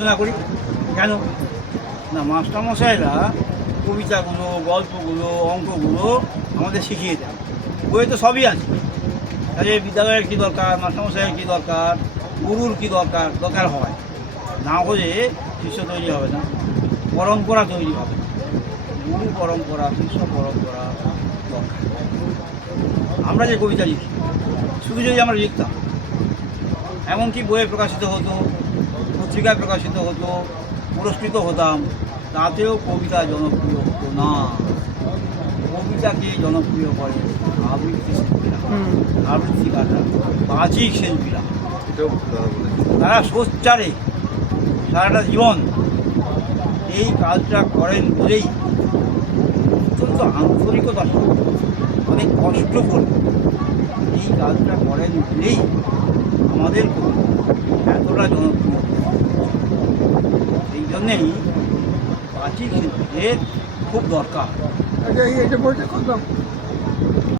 আলোচনা করি কেন না, মাস্টারমশাইরা কবিতাগুলো, গল্পগুলো, অঙ্কগুলো আমাদের শিখিয়ে দেয়। বইয়ে তো সবই আছে। তাহলে বিদ্যালয়ের কী দরকার, মাস্টারমশাইয়ের কী দরকার, গুরুর কী দরকার হয়। না হলে শিষ্য তৈরি হবে না, পরম্পরা তৈরি হবে। গুরু পরম্পরা, শিষ্য পরম্পরা দরকার। আমরা যে কবিতা লিখি, শুধু যদি আমরা লিখতাম, এমনকি বইয়ে প্রকাশিত হতো, পত্রিকায় প্রকাশিত হতো, পুরস্কৃত হতাম, তাতেও কবিতা জনপ্রিয় হতো না। কবিতাকে জনপ্রিয় করে আবৃত্তি শিল্পীরা, আবৃত্তিকাররা, বাচিক শিল্পীরা। তারা সোচ্চারে সারাটা জীবন এই কাজটা করেন বলেই, অত্যন্ত আন্তরিকতার সাথে, অনেক কষ্ট করে এই কাজটা করেন বলেই আমাদের এতটা জনপ্রিয়। এই জন্যেই বাচিক শিল্পীদের খুব দরকার। আচ্ছা, এই বইটা কত?